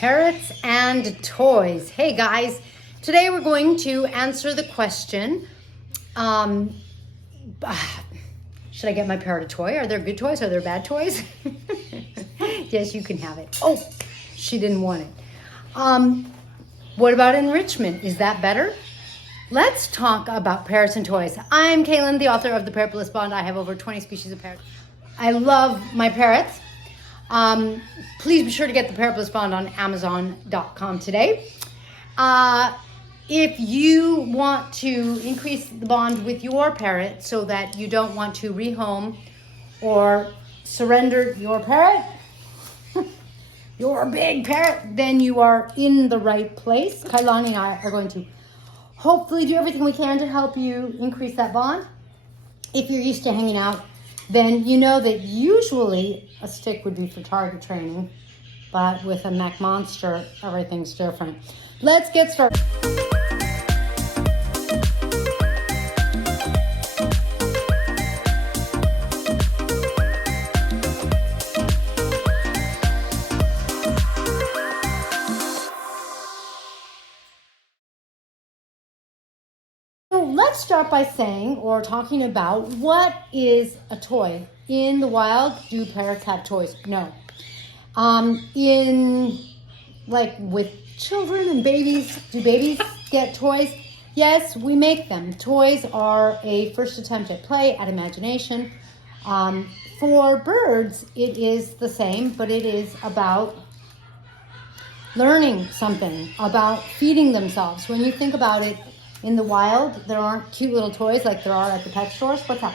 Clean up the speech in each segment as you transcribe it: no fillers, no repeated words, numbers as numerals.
Parrots and toys. Hey guys, today we're going to answer the question, should I get my parrot a toy? Are there good toys? Are there bad toys? Yes, you can have it. Oh, she didn't want it. What about enrichment? Is that better? Let's talk about parrots and toys. I'm Kaylin, the author of the Parrot Bliss Bond. I have over 20 species of parrots. I love my parrots. Please be sure to get the Parrot Bliss Bond on Amazon.com today. If you want to increase the bond with your parrot so that you don't want to rehome or surrender your parrot, your big parrot, then you are in the right place. Kailani and I are going to hopefully do everything we can to help you increase that bond. If you're used to hanging out, then you know that usually a stick would be for target training, but with a mech monster, everything's different. Let's get started. Let's start by saying or talking about what is a toy. In the wild, do parrots have toys? No. With children and babies, do babies get toys? Yes, we make them. Toys are a first attempt at play, at imagination. For birds, it is the same, but it is about learning something, about feeding themselves. When you think about it, in the wild, there aren't cute little toys like there are at the pet stores. What's that?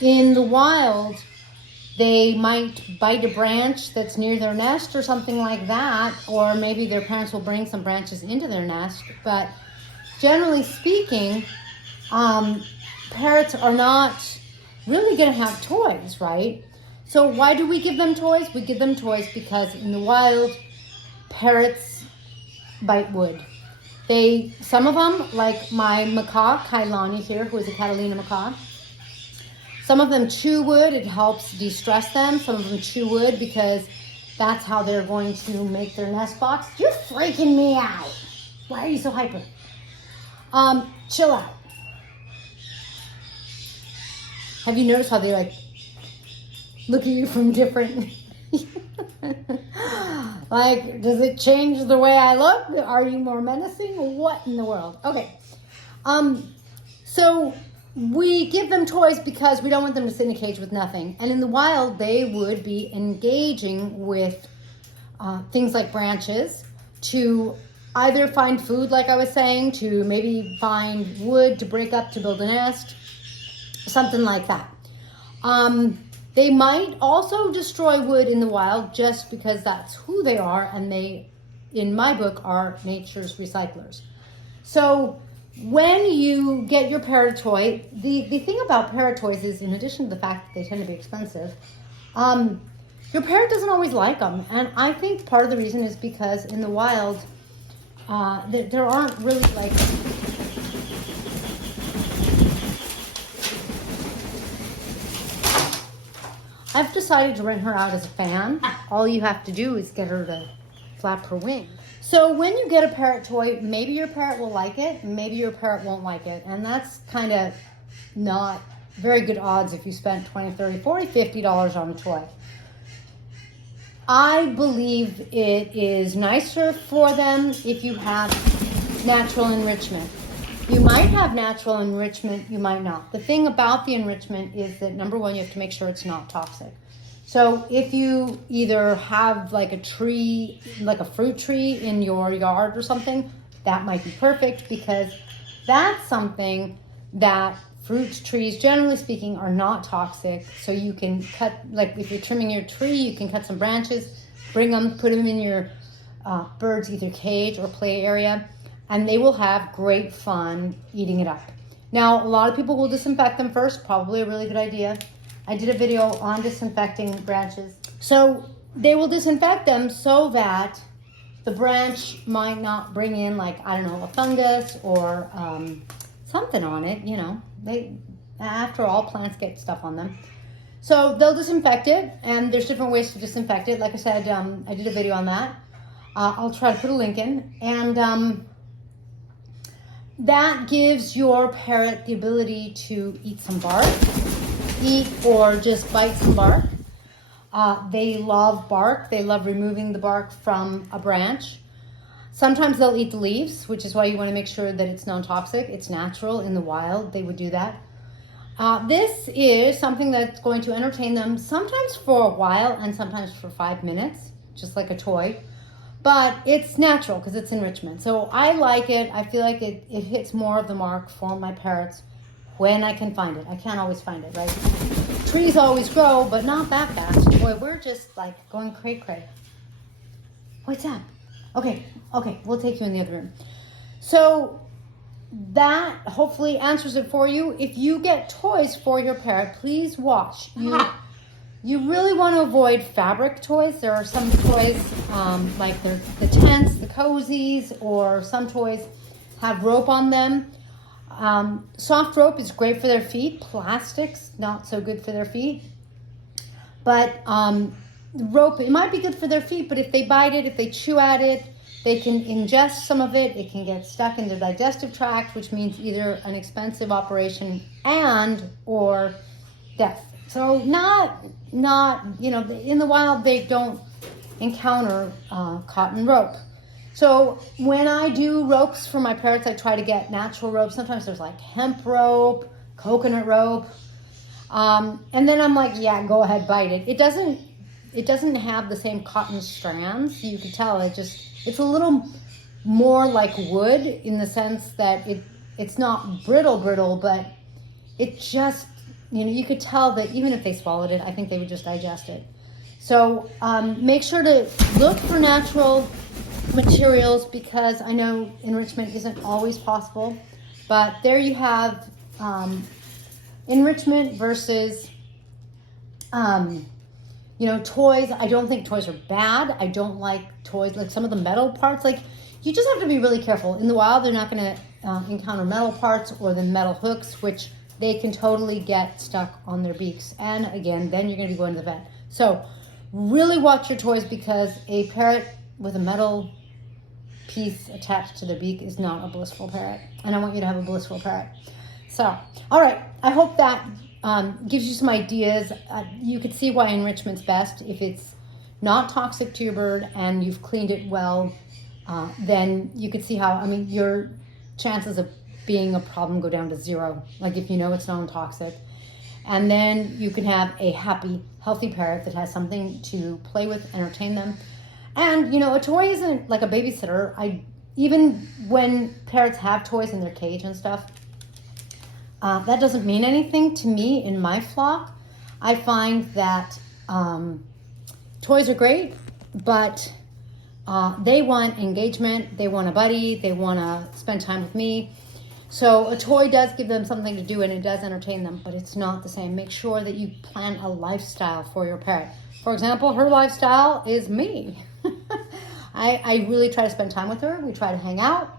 In the wild, they might bite a branch that's near their nest or something like that, or maybe their parents will bring some branches into their nest. But generally speaking, parrots are not really going to have toys, right? So why do we give them toys? We give them toys because in the wild, parrots bite wood. Some of them, like my macaw, Kailani here, who is a Catalina macaw, some of them chew wood. It helps de-stress them. Some of them chew wood because that's how they're going to make their nest box. You're freaking me out. Why are you so hyper? Chill out. Have you noticed how they look at you from different... does it change the way I look? Are you more menacing? What in the world? Okay. So we give them toys because we don't want them to sit in a cage with nothing. And in the wild, they would be engaging with things like branches to either find food, like I was saying, to maybe find wood to break up to build a nest, something like that. They might also destroy wood in the wild just because that's who they are, and they, in my book, are nature's recyclers. So when you get your parrot toy, the thing about parrot toys is, in addition to the fact that they tend to be expensive, your parrot doesn't always like them. And I think part of the reason is because in the wild, there aren't really I've decided to rent her out as a fan. All you have to do is get her to flap her wing. So when you get a parrot toy, maybe your parrot will like it, maybe your parrot won't like it. And that's kind of not very good odds if you spent $20, $30, $40, $50 on a toy. I believe it is nicer for them if you have natural enrichment. You might have natural enrichment, you might not. The thing about the enrichment is that, number one, you have to make sure it's not toxic. So if you either have like a tree, like a fruit tree in your yard or something, that might be perfect because that's something that fruit trees, generally speaking, are not toxic. So you can cut, like if you're trimming your tree, you can cut some branches, bring them, put them in your bird's either cage or play area, and they will have great fun eating it up. Now, a lot of people will disinfect them first, probably a really good idea. I did a video on disinfecting branches. So they will disinfect them so that the branch might not bring in a fungus or something on it, After all, plants get stuff on them. So they'll disinfect it, and there's different ways to disinfect it. Like I said, I did a video on that. I'll try to put a link in. And that gives your parrot the ability to eat some bark, eat or just bite some bark. They love bark. They love removing the bark from a branch. Sometimes they'll eat the leaves, which is why you want to make sure that it's non-toxic. It's natural. In the wild, they would do that. This is something that's going to entertain them sometimes for a while and sometimes for 5 minutes, just like a toy. But it's natural because it's enrichment. So I like it. I feel like it hits more of the mark for my parrots when I can find it. I can't always find it, right? Trees always grow, but not that fast. Boy, we're just like going cray-cray. What's up? Okay, we'll take you in the other room. So that hopefully answers it for you. If you get toys for your parrot, please watch. You really want to avoid fabric toys. There are some toys like the tents, the cozies, or some toys have rope on them. Soft rope is great for their feet. Plastic's not so good for their feet. But rope, it might be good for their feet, but if they bite it, if they chew at it, they can ingest some of it. It can get stuck in their digestive tract, which means either an expensive operation and or death. So not in the wild, they don't encounter cotton rope. So when I do ropes for my parrots, I try to get natural rope. Sometimes there's like hemp rope, coconut rope. And then I'm like, yeah, go ahead, bite it. It doesn't have the same cotton strands. You can tell it's a little more like wood in the sense that it's not brittle, but it just, you could tell that even if they swallowed it, I think they would just digest it. So make sure to look for natural materials because I know enrichment isn't always possible, but there you have enrichment versus toys. I don't think toys are bad. I don't like toys, like some of the metal parts. Like, you just have to be really careful. In the wild, they're not going to encounter metal parts or the metal hooks, which they can totally get stuck on their beaks. And again, then you're going to be going to the vet. So really watch your toys because a parrot with a metal piece attached to the beak is not a blissful parrot. And I want you to have a blissful parrot. So, all right. I hope that gives you some ideas. You could see why enrichment's best. If it's not toxic to your bird and you've cleaned it well, then you could see how, your chances of being a problem go down to 0. Like if you know it's non-toxic. And then you can have a happy, healthy parrot that has something to play with, entertain them. And, a toy isn't like a babysitter. Even when parrots have toys in their cage and stuff, that doesn't mean anything to me in my flock. I find that toys are great, but they want engagement, they want a buddy, they want to spend time with me. So a toy does give them something to do and it does entertain them, but it's not the same. Make sure that you plan a lifestyle for your parrot. For example, her lifestyle is me. I really try to spend time with her. We try to hang out.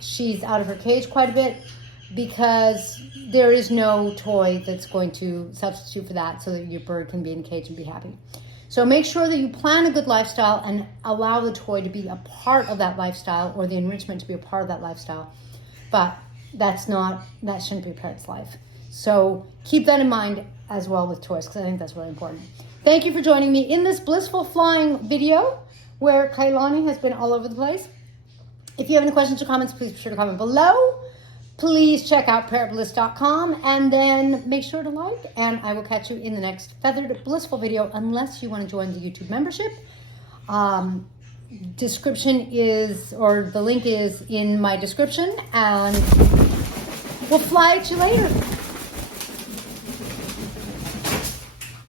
She's out of her cage quite a bit because there is no toy that's going to substitute for that so that your bird can be in a cage and be happy. So make sure that you plan a good lifestyle and allow the toy to be a part of that lifestyle or the enrichment to be a part of that lifestyle. But that shouldn't be a parrot's life. So keep that in mind as well with toys because I think that's really important. Thank you for joining me in this blissful flying video where Kailani has been all over the place. If you have any questions or comments, please be sure to comment below. Please check out parrotbliss.com and then make sure to like, and I will catch you in the next feathered blissful video unless you want to join the YouTube membership. Description is, or the link is in my description, and we'll fly at you later.